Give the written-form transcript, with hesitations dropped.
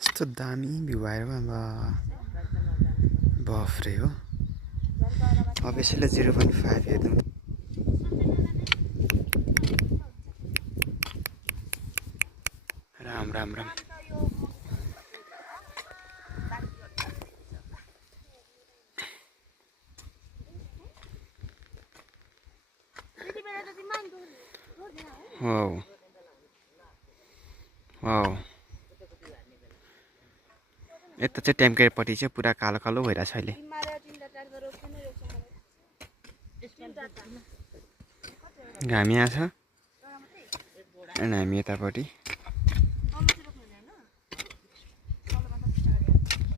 यस्तो दामी भ्यू आयो बाबा बफ्रे हो अब यसैले 0.5 हेर्नु राम राम राम वाउ वाउ यता चाहिँ ट्याम्केपट्टि चाहिँ पुरा कालो कालो भइरहेछ अहिले घामी आछ अनि हामी यतापट्टि